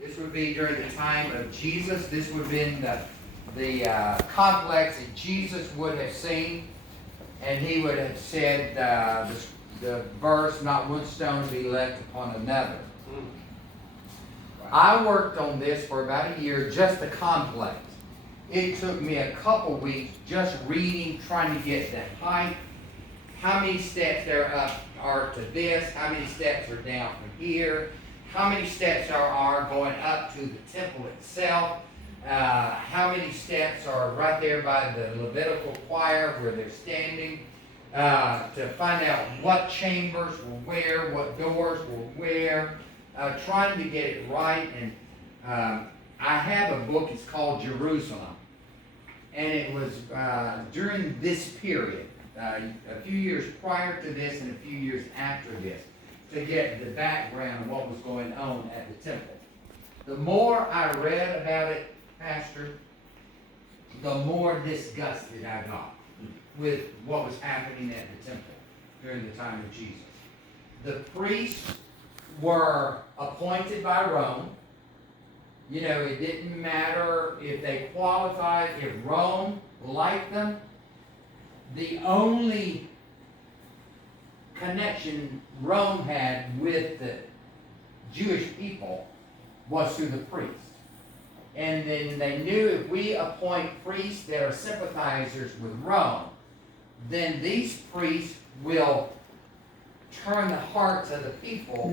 This would be during the time of Jesus. This would have been the complex that Jesus would have seen. And he would have said the verse, not one stone be left upon another. I worked on this for about a year, just the complex. It took me a couple weeks just reading, trying to get the height, how many steps there are to this, how many steps are down from here, how many steps are going up to the temple itself, how many steps are right there by the Levitical choir where they're standing, to find out what chambers were where, what doors were where, trying to get it right. And I have a book, it's called Jerusalem. And it was during this period, a few years prior to this and a few years after this, to get the background of what was going on at the temple. The more I read about it, Pastor, the more disgusted I got with what was happening at the temple during the time of Jesus. The priests were appointed by Rome. You know, it didn't matter if they qualified, if Rome liked them. The only connection Rome had with the Jewish people was through the priests. And then they knew if we appoint priests that are sympathizers with Rome, then these priests will turn the hearts of the people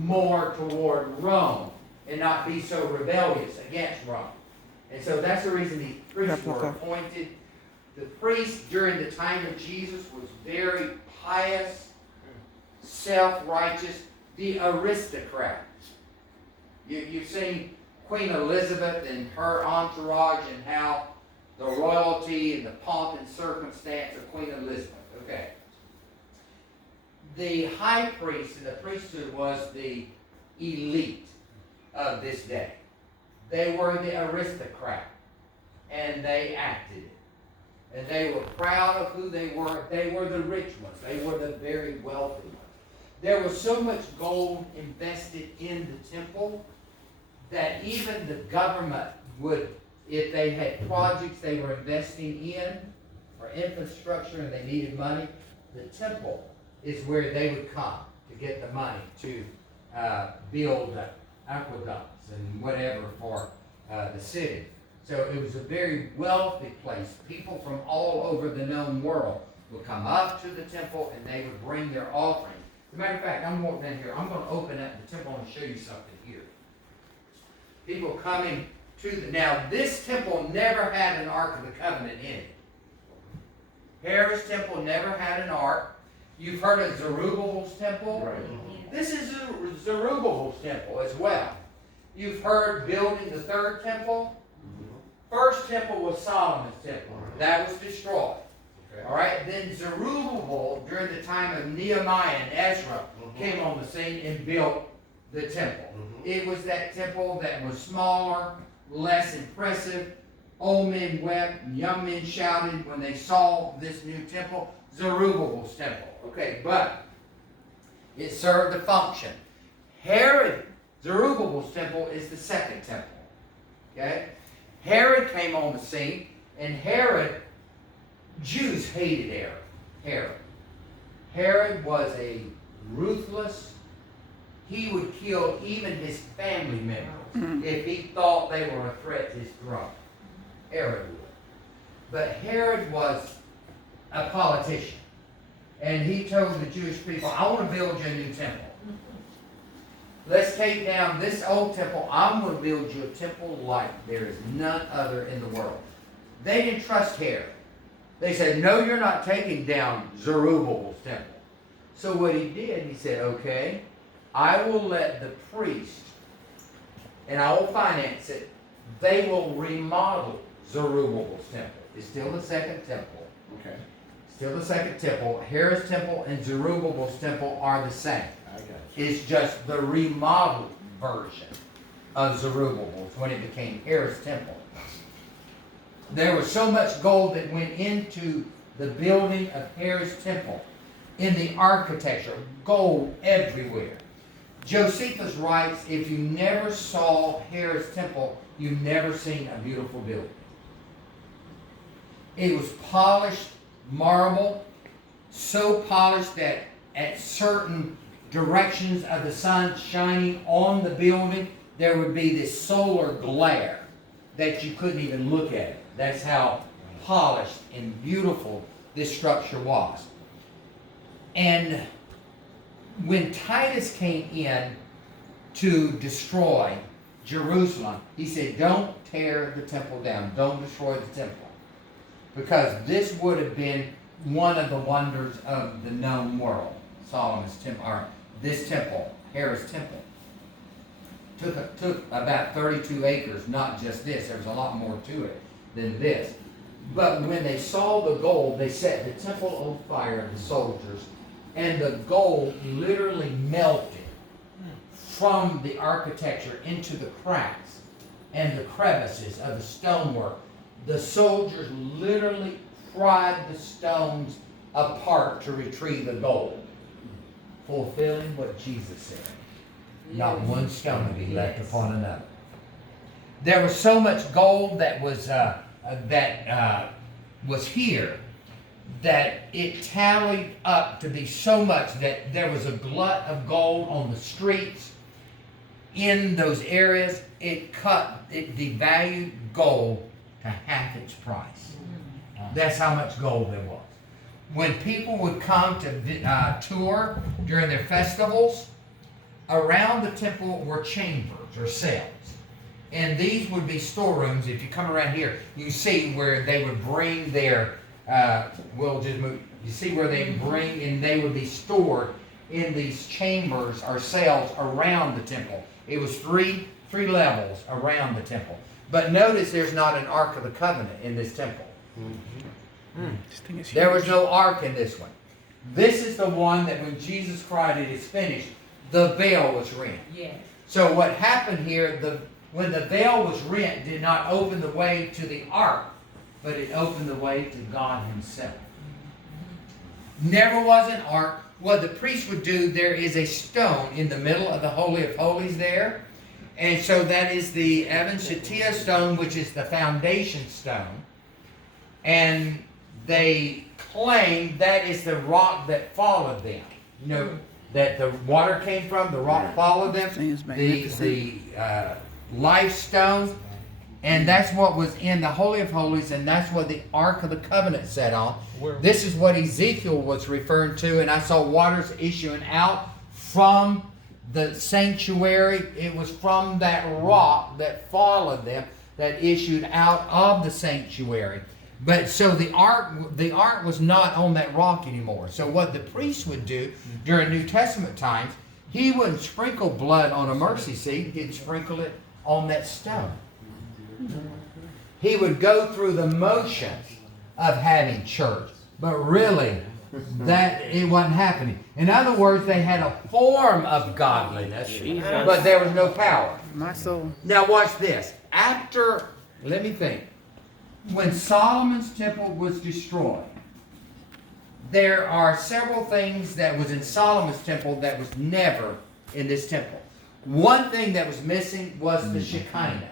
more toward Rome and not be so rebellious against Rome. And so that's the reason these priests were appointed. The priest during the time of Jesus was very pious, self-righteous, the aristocrat. You've seen Queen Elizabeth and her entourage and how the royalty and the pomp and circumstance of Queen Elizabeth. Okay. The high priest and the priesthood was the elite of this day. They were the aristocrat, and they acted it. And they were proud of who they were. They were the rich ones. They were the very wealthy ones. There was so much gold invested in the temple that even the government would, if they had projects they were investing in or infrastructure and they needed money, the temple is where they would come to get the money to build aqueducts and whatever for the city. So it was a very wealthy place. People from all over the known world would come up to the temple and they would bring their offerings. As a matter of fact, I'm walking down here. I'm going to open up the temple and show you something here. People coming to the... Now, this temple never had an Ark of the Covenant in it. Herod's temple never had an Ark. You've heard of Zerubbabel's temple? Right. This is Zerubbabel's temple as well. You've heard building the third temple. First temple was Solomon's temple. That was destroyed. Okay. All right. Then Zerubbabel, during the time of Nehemiah and Ezra, came on the scene and built the temple. It was that temple that was smaller, less impressive. Old men wept and young men shouted when they saw this new temple, Zerubbabel's temple. Okay, but it served a function. Zerubbabel's temple is the second temple. Okay? Herod came on the scene, and Jews hated Herod. Herod was a ruthless, he would kill even his family members if he thought they were a threat to his throne. Herod would. But Herod was a politician. And he told the Jewish people, I want to build you a new temple. Let's take down this old temple. I'm going to build you a temple like there is none other in the world. They didn't trust Herod. They said, no, you're not taking down Zerubbabel's temple. So what he did, he said, okay, I will let the priest, and I will finance it, they will remodel Zerubbabel's temple. It's still the second temple. Okay. Still the second temple. Herod's temple and Zerubbabel's temple are the same. I got you. It's just the remodeled version of Zerubbabel's when it became Herod's temple. There was so much gold that went into the building of Herod's temple. In the architecture, gold everywhere. Josephus writes, if you never saw Herod's temple, you've never seen a beautiful building. It was polished marble, so polished that at certain directions of the sun shining on the building, there would be this solar glare that you couldn't even look at it. That's how polished and beautiful this structure was. And when Titus came in to destroy Jerusalem, he said, don't tear the temple down. Don't destroy the temple. Because this would have been one of the wonders of the known world. Solomon's temple, or this temple, Herod's temple. Took about 32 acres, not just this. There was a lot more to it than this. But when they saw the gold, they set the temple on fire, the soldiers, and the gold literally melted from the architecture into the cracks and the crevices of the stonework. The soldiers literally pried the stones apart to retrieve the gold, fulfilling what Jesus said. Not one stone would be left upon another. There was so much gold that was here that it tallied up to be so much that there was a glut of gold on the streets in those areas. It devalued gold to half its price. That's how much gold there was. When people would come to tour during their festivals, around the temple were chambers or cells. And these would be storerooms. If you come around here, you see where they would bring their, we'll just move. You see where they bring, and they would be stored in these chambers or cells around the temple. It was three levels around the temple. But notice there's not an Ark of the Covenant in this temple. There was no ark in this one. This is the one that when Jesus cried, it is finished, the veil was rent. Yes. So what happened here, when the veil was rent, did not open the way to the ark, but it opened the way to God himself. Never was an ark. What the priest would do, there is a stone in the middle of the Holy of Holies there. And so that is the Evan Shatia stone, which is the foundation stone. And they claim that is the rock that followed them. You know, that the water came from, the rock followed them. The life stone. And that's what was in the Holy of Holies, and that's what the Ark of the Covenant sat on. This is what Ezekiel was referring to, and I saw waters issuing out from the sanctuary. It was from that rock that followed them that issued out of the sanctuary. But so the ark was not on that rock anymore. So what the priest would do during New Testament times, he wouldn't sprinkle blood on a mercy seat. He'd sprinkle it on that stone. He would go through the motions of having church, but really that it wasn't happening. In other words, they had a form of godliness, but there was no power. My soul. Now watch this. Let me think. When Solomon's temple was destroyed, there are several things that was in Solomon's temple that was never in this temple. One thing that was missing was the Shekinah,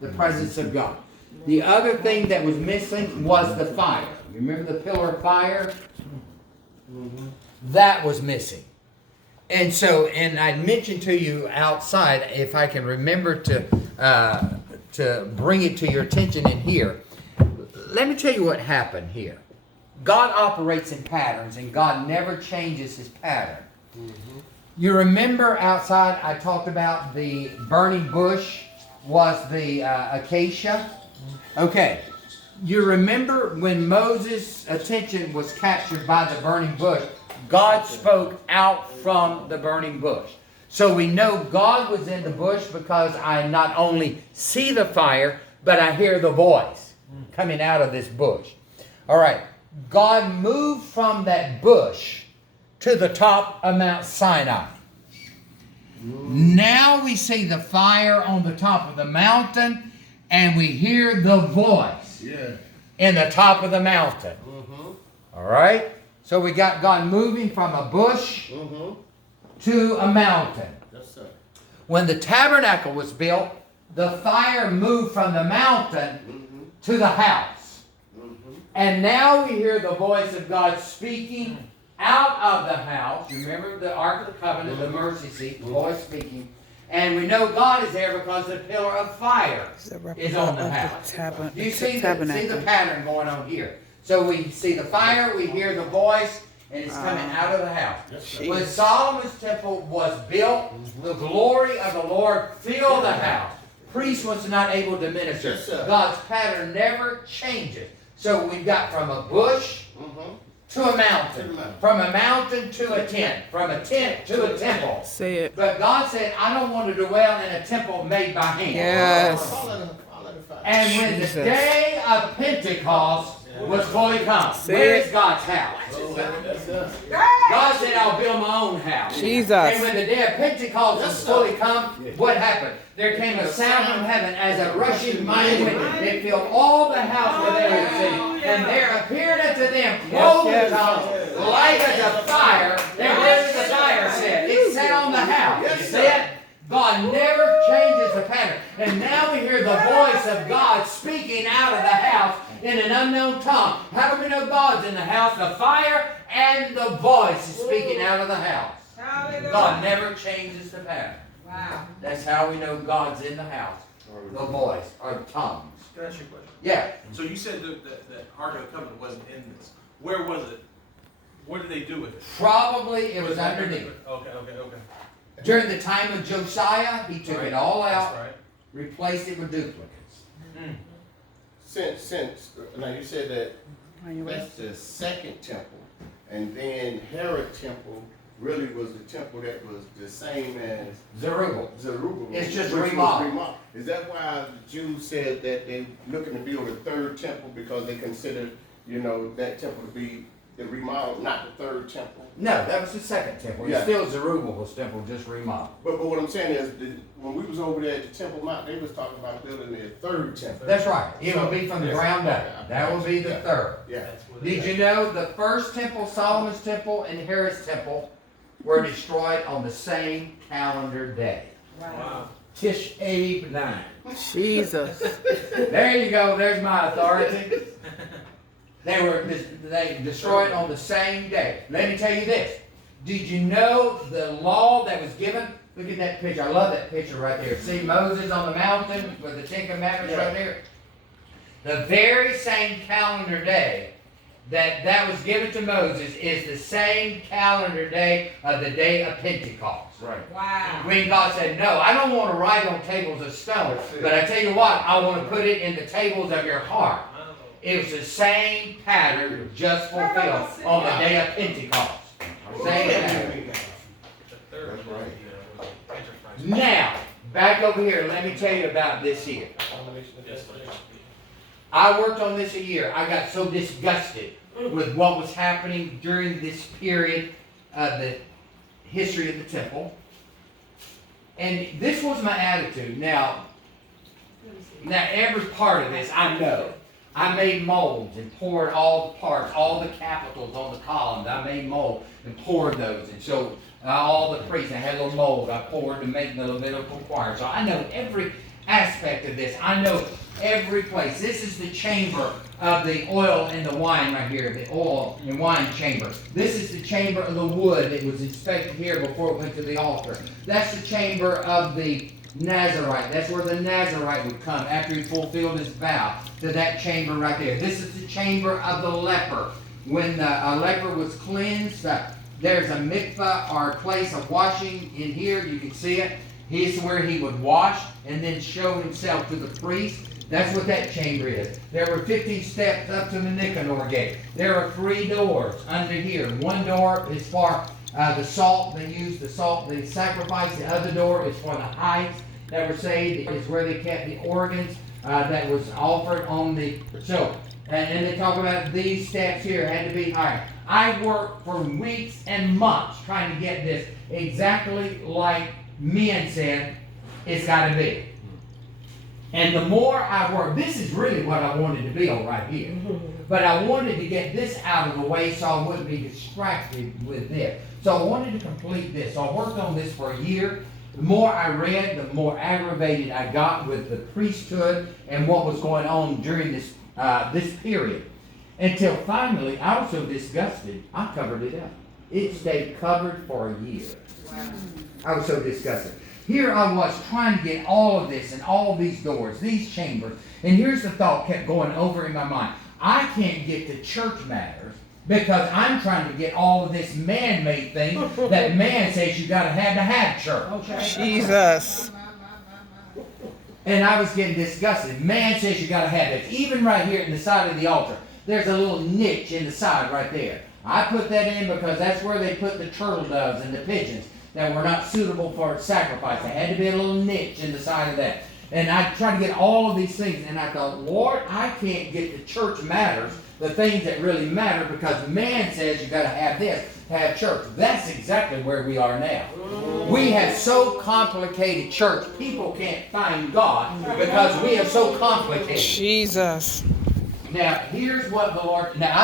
the presence of God. The other thing that was missing was the fire. Remember the pillar of fire? That was missing. And so, and I mentioned to you outside, if I can remember to bring it to your attention in here. Let me tell you what happened here. God operates in patterns, and God never changes his pattern. You remember outside I talked about the burning bush was the acacia? Okay. You remember when Moses' attention was captured by the burning bush, God spoke out from the burning bush. So we know God was in the bush because I not only see the fire, but I hear the voice coming out of this bush. All right. God moved from that bush to the top of Mount Sinai. Now we see the fire on the top of the mountain, and we hear the voice in the top of the mountain. All right? So we got God moving from a bush to a mountain. Yes, sir. When the tabernacle was built, the fire moved from the mountain to the house. And now we hear the voice of God speaking out of the house. Remember the Ark of the Covenant, the mercy seat, the voice speaking. And we know God is there because the pillar of fire is on the house. You see the pattern going on here. So we see the fire, we hear the voice, and it's coming out of the house. When Solomon's temple was built, the glory of the Lord filled the house. Priest was not able to minister. Yes, sir. God's pattern never changes. So we got from a bush to a mountain, from a mountain to a tent, from a tent to a temple. Say it. But God said, I don't want to dwell in a temple made by hand. Yes. And when Jesus. the day of Pentecost was fully come, Say where it. is God's house? God said, I'll build my own house. Jesus. And when the day of Pentecost was fully come, what happened? There came a sound from heaven as a rushing mighty wind. It filled all the house where they were sitting. And there appeared unto them cloven tongues like as a fire. And where did the fire sit? It sat on the house. You see it? God never changes the pattern. And now we hear the voice of God speaking out of the house in an unknown tongue. How do we know God's in the house? The fire and the voice is speaking out of the house. God never changes the pattern. Wow. That's how we know God's in the house. The voice, or tongues. Can I ask you a question? Yeah. So you said that Ark of the Covenant wasn't in this. Where was it? What did they do with it? Probably it was underneath. Okay. During the time of Josiah, he took it all out, That's right. replaced it with duplicates. Since now you said that that's the second temple, and then Herod temple really was the temple that was the same as Zerubbabel. It's just which was remodeled. Is that why the Jews said that they looking to build a third temple because they considered, that temple to be the remodeled, not the third temple? No, that was the second temple. It's Yeah. still Zerubbabel's temple, just remodeled. But what I'm saying is, when we was over there at the Temple Mount, they was talking about building a third temple. That's right. It will be from the ground up. That will be the third. Yeah. Did you know the first temple, Solomon's temple, and Herod's temple were destroyed on the same calendar day? Wow. Tish Abe 9. Jesus. There you go. There's my authority. They destroyed on the same day. Let me tell you this. Did you know the law that was given? Look at that picture. I love that picture right there. See Moses on the mountain with the Ten Commandments right there? The very same calendar day that was given to Moses is the same calendar day of the day of Pentecost. Right. Wow. When God said, no, I don't want to write on tables of stone, but I tell you what, I want to put it in the tables of your heart. It was the same pattern just fulfilled on the day of Pentecost. Same pattern. That's right. Now, back over here, let me tell you about this here. I worked on this a year. I got so disgusted with what was happening during this period of the history of the temple. And this was my attitude. Now every part of this, I know. I made molds and poured all the parts, all the capitals on the columns. I made molds and poured those. And so all the priests, I had a little mold I poured to make the Levitical choir. So I know every aspect of this. I know every place. This is the chamber of the oil and the wine right here, the oil and wine chamber. This is the chamber of the wood that was inspected here before it went to the altar. That's the chamber of the Nazarite. That's where the Nazarite would come after he fulfilled his vow, to that chamber right there. This is the chamber of the leper. When a leper was cleansed, there's a mikvah or a place of washing in here. You can see it. Here's where he would wash and then show himself to the priest. That's what that chamber is. There were 15 steps up to the Nicanor gate. There are 3 doors under here. One door is for the salt. They used the salt, the sacrifice. The other door is for the hides that were saved. It's where they kept the organs that was offered on the... So, and they talk about these steps here had to be higher. I worked for weeks and months trying to get this exactly like men said it's got to be. And the more I worked, this is really what I wanted to build right here. But I wanted to get this out of the way so I wouldn't be distracted with this. So I wanted to complete this. So I worked on this for a year. The more I read, the more aggravated I got with the priesthood and what was going on during this period. Until finally, I was so disgusted, I covered it up. It stayed covered for a year. Wow. I was so disgusted. Here I was trying to get all of this and all these doors, these chambers. And here's the thought kept going over in my mind. I can't get to church matters because I'm trying to get all of this man-made thing that man says you got to have church. Okay. Jesus. And I was getting disgusted. Man says you got to have it. Even right here in the side of the altar, there's a little niche in the side right there. I put that in because that's where they put the turtle doves and the pigeons that were not suitable for sacrifice. There had to be a little niche in the side of that. And I tried to get all of these things, and I thought, Lord, I can't get the church matters, the things that really matter, because man says you got to have this to have church. That's exactly where we are now. We have so complicated church, people can't find God because we have so complicated. Jesus. Now, here's what the Lord... Now,